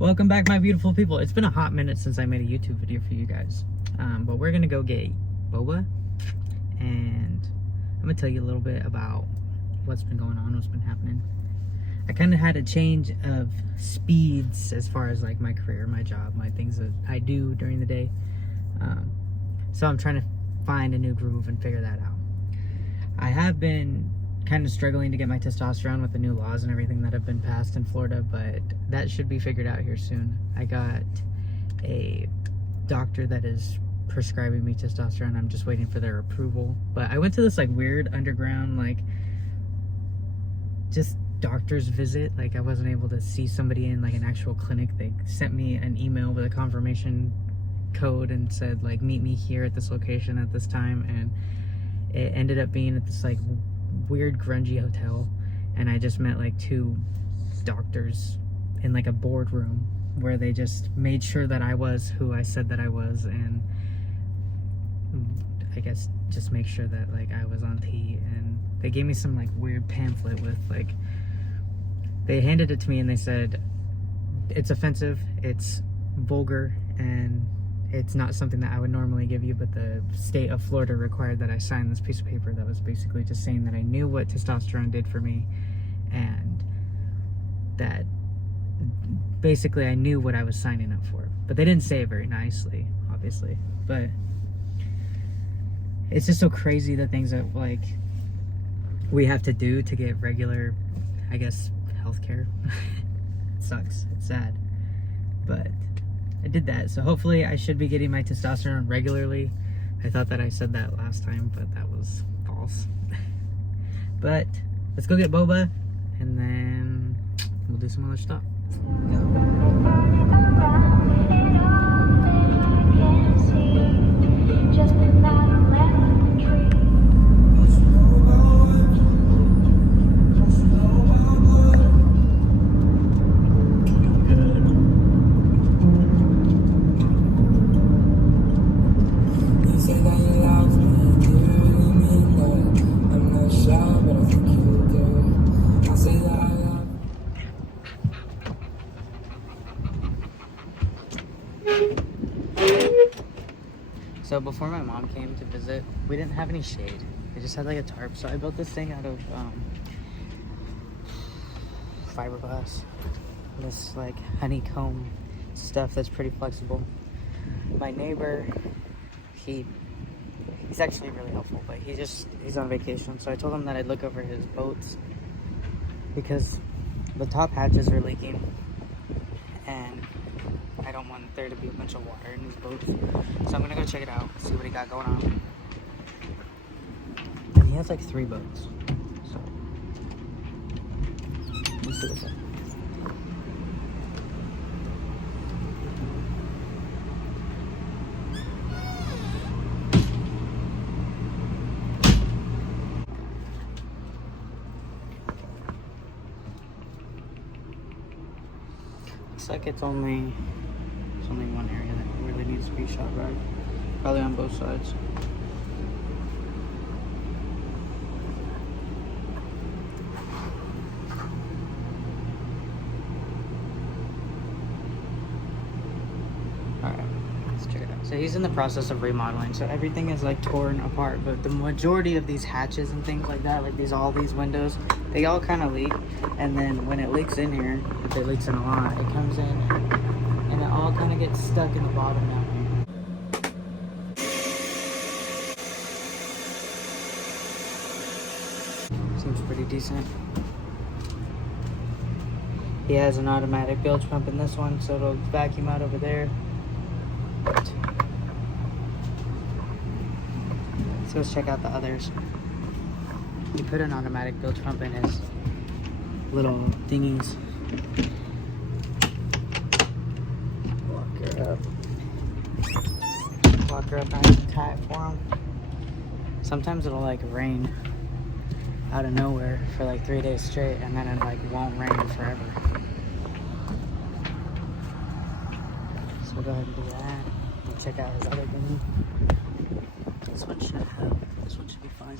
Welcome back, my beautiful people. It's been a hot minute since I made a YouTube video for you guys, but we're gonna go get boba, and I'm gonna tell you a little bit about what's been going on, what's been happening. I kind of had a change of speeds as far as like my career, my job, my things that I do during the day. So I'm trying to find a new groove and figure that out. I have been kind of struggling to get my testosterone with the new laws and everything that have been passed in Florida, but that should be figured out here soon. I got a doctor that is prescribing me testosterone. I'm just waiting for their approval. But I went to this like weird underground, like just doctor's visit. Like I wasn't able to see somebody in like an actual clinic. They sent me an email with a confirmation code and said like meet me here at this location at this time, and it ended up being at this like weird grungy hotel, and I just met like two doctors in like a boardroom where they just made sure that I was who I said that I was, and I guess just make sure that like I was on T. And they gave me some like weird pamphlet with like, they handed it to me and they said it's offensive, it's vulgar, and it's not something that I would normally give you, but the state of Florida required that I sign this piece of paper that was basically just saying that I knew what testosterone did for me, and that basically I knew what I was signing up for. But they didn't say it very nicely, obviously. But it's just so crazy the things that like we have to do to get regular, I guess, healthcare. It sucks. It's sad. But I did that, so hopefully I should be getting my testosterone regularly. I thought that I said that last time, but that was false. But let's go get boba, and then we'll do some other stuff. So before my mom came to visit, we didn't have any shade. We just had like a tarp. So I built this thing out of fiberglass. This like honeycomb stuff that's pretty flexible. My neighbor, he's actually really helpful, but he's on vacation. So I told him that I'd look over his boats because the top hatches are leaking, and I don't want there to be a bunch of water in these boats. So I'm gonna go check it out, see what he got going on. And he has like 3 boats. So let's see what's up. Looks like it's only one area that really needs to be shot right. Probably on both sides. Alright, let's check it out. So he's in the process of remodeling, so everything is like torn apart, but the majority of these hatches and things like that, like all these windows, they all kind of leak, and then when it leaks in here, if it leaks in a lot, it comes in and it all kind of gets stuck in the bottom down here. Seems pretty decent. He has an automatic bilge pump in this one, so it'll vacuum out over there. So let's check out the others. He put an automatic bilge pump in his little thingies. Lock her up nice and tight for him. Sometimes it'll like rain out of nowhere for like 3 days straight, and then it like won't rain forever. So we'll go ahead and do that. We'll check out his other thingy. This one should be fine.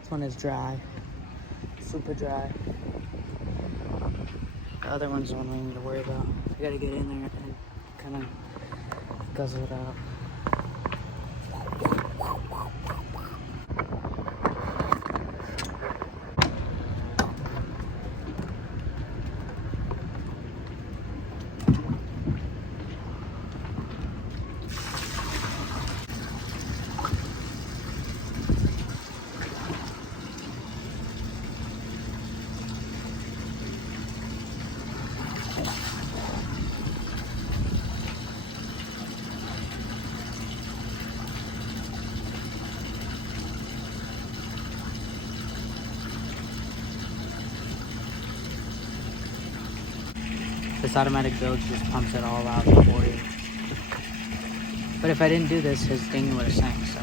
This one is dry, super dry. The other one's the one we need to worry about. I gotta get in there and kind of guzzle it out. This automatic bilge just pumps it all out for you. But if I didn't do this, his thing would have sank, so.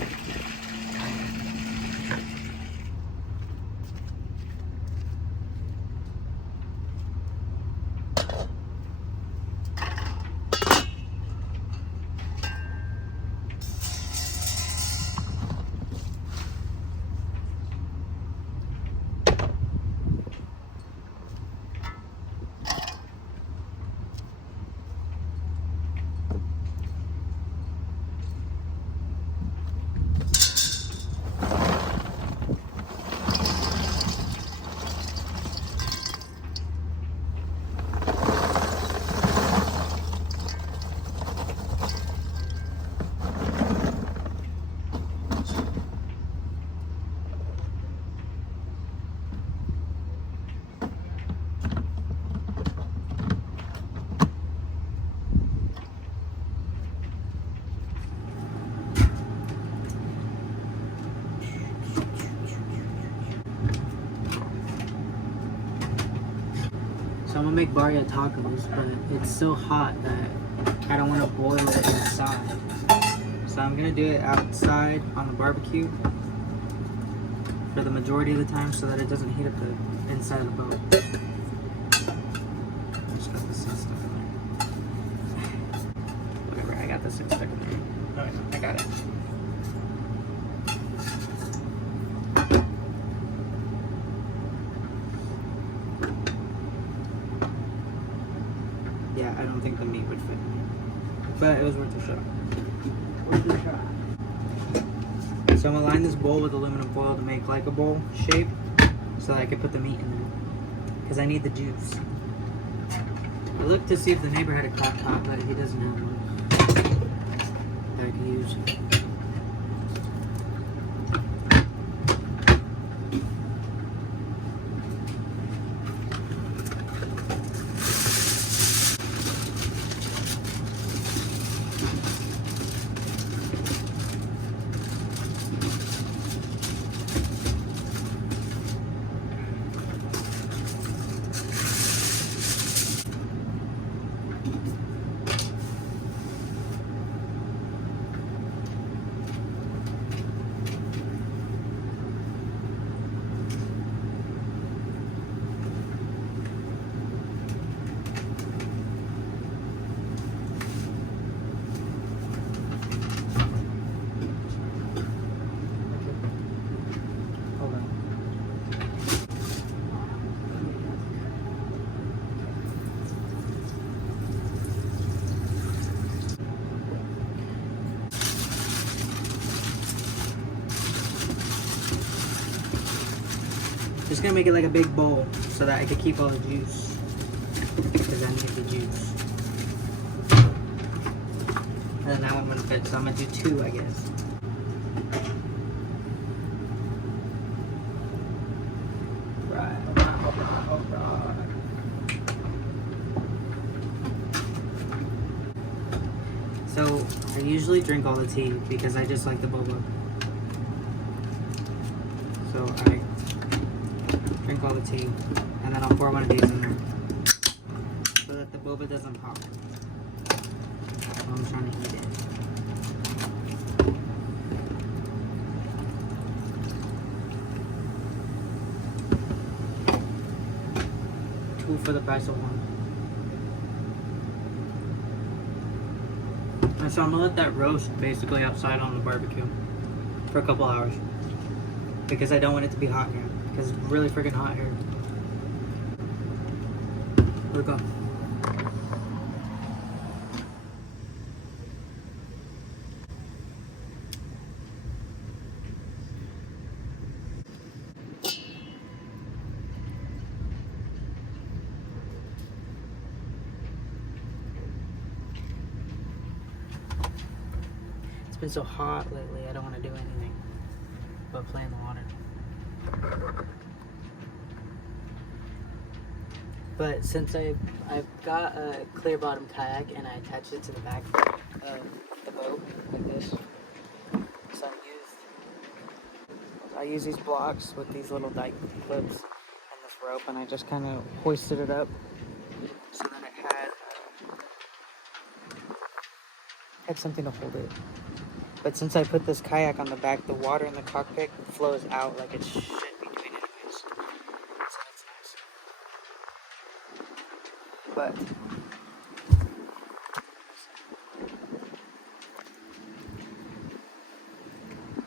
So I'm gonna make barya tacos, but it's so hot that I don't want to boil it inside. So I'm gonna do it outside on the barbecue for the majority of the time so that it doesn't heat up the inside of the boat. I just got this stuck in there. Whatever, I got this stuck in there. Alright, I got it. Yeah, I don't think the meat would fit. But it was worth a shot. Worth a shot. So I'm gonna line this bowl with aluminum foil to make like a bowl shape so that I can put the meat in there. Because I need the juice. I looked to see if the neighbor had a crock pot, but he doesn't have one that I can use. Just gonna make it like a big bowl so that I can keep all the juice, because I need the juice. And then that one wouldn't fit, so I'm gonna do two, I guess. So I usually drink all the tea because I just like the boba. So I drink all the tea, and then I'll pour one of these in there so that the boba doesn't pop. So I'm trying to eat it. Two for the price of one. And so I'm gonna let that roast basically outside on the barbecue for a couple hours because I don't want it to be hot here. Because it's really freaking hot here. Here we go. been so hot lately, I don't want to do anything but play in the water. But since I've got a clear bottom kayak and I attached it to the back of the boat like this, so I use these blocks with these little dike clips and this rope, and I just kind of hoisted it up so that it had something to hold it. But since I put this kayak on the back, the water in the cockpit flows out like it should be doing anyways. So that's nice. But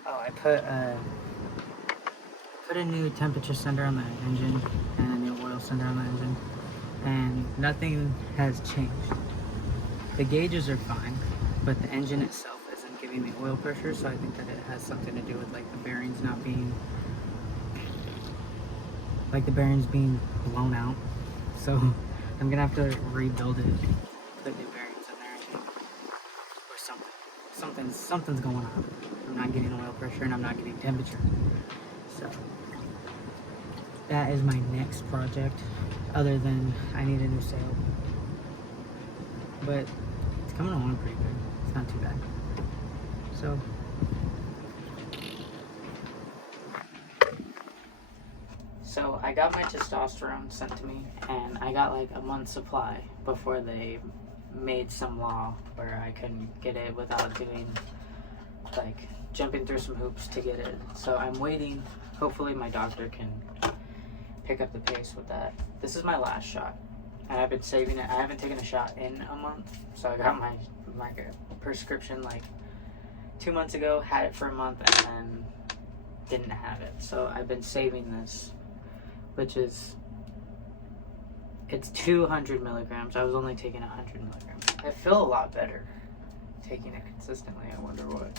I put a new temperature sender on the engine and a new oil sender on the engine, and nothing has changed. The gauges are fine, but the engine itself isn't giving me oil pressure, so I think that it has something to do with like the bearings not being, like the bearings being blown out. So I'm gonna have to rebuild it, put new bearings in there, I think, or something. Something's going on. I'm not getting oil pressure and I'm not getting temperature. So that is my next project, other than I need a new sail. But it's coming along pretty good. It's not too bad. So I got my testosterone sent to me, and I got like a month's supply before they made some law where I couldn't get it without doing, like, jumping through some hoops to get it. So I'm waiting. Hopefully my doctor can pick up the pace with that. This is my last shot, and I've been saving it. I haven't taken a shot in a month, so I got my prescription like 2 months ago, had it for a month, and then didn't have it. So I've been saving this, which is, it's 200 milligrams. I was only taking 100 milligrams. I feel a lot better taking it consistently. I wonder what.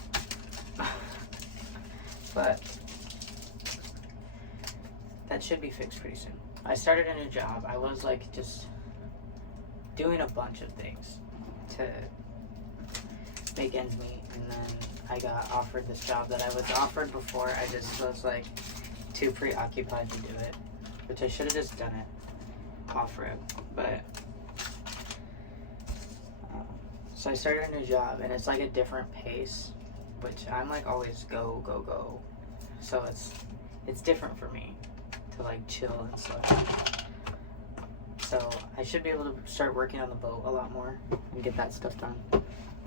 But that should be fixed pretty soon. I started a new job. I was like just doing a bunch of things to make ends meet, and then I got offered this job that I was offered before. I just was like too preoccupied to do it, which I should have just done it off rip. But so I started a new job, and it's like a different pace, which I'm like always go go go. So it's different for me to like chill and stuff. So I should be able to start working on the boat a lot more and get that stuff done,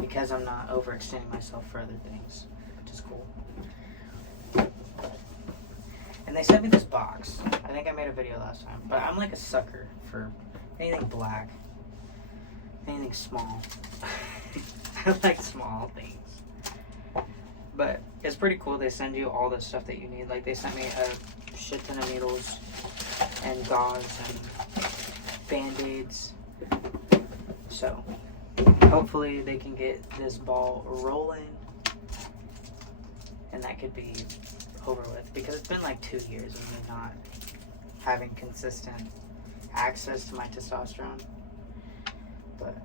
because I'm not overextending myself for other things, which is cool. And they sent me this box. I think I made a video last time, but I'm like a sucker for anything black, anything small. I like small things. But it's pretty cool. They send you all the stuff that you need. Like, they sent me a shit ton of needles and gauze and band-aids. So hopefully they can get this ball rolling, and that could be over with, because it's been like 2 years of me not having consistent access to my testosterone. But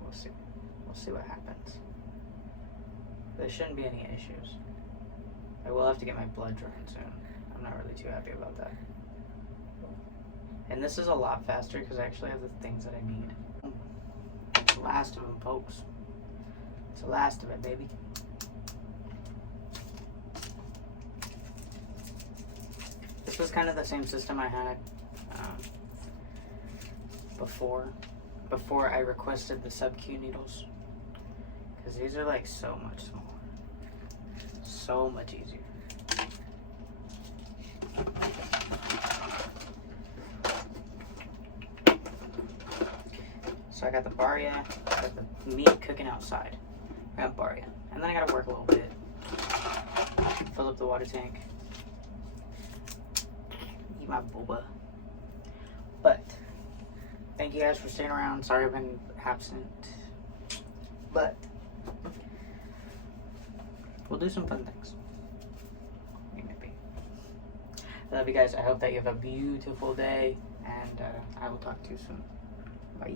we'll see. We'll see what happens. There shouldn't be any issues. I will have to get my blood drawn soon. I'm not really too happy about that. And this is a lot faster because I actually have the things that I need. It's the last of them, folks. It's the last of it, baby. This was kind of the same system I had before I requested the sub-Q needles, because these are like so much smaller, so much easier. So I got the barya, I got the meat cooking outside. I got barya, and then I gotta work a little bit, fill up the water tank, eat my boba. But thank you guys for staying around. Sorry I've been absent, but we'll do some fun things. Maybe. I love you guys. I hope that you have a beautiful day, and I will talk to you soon. Bye.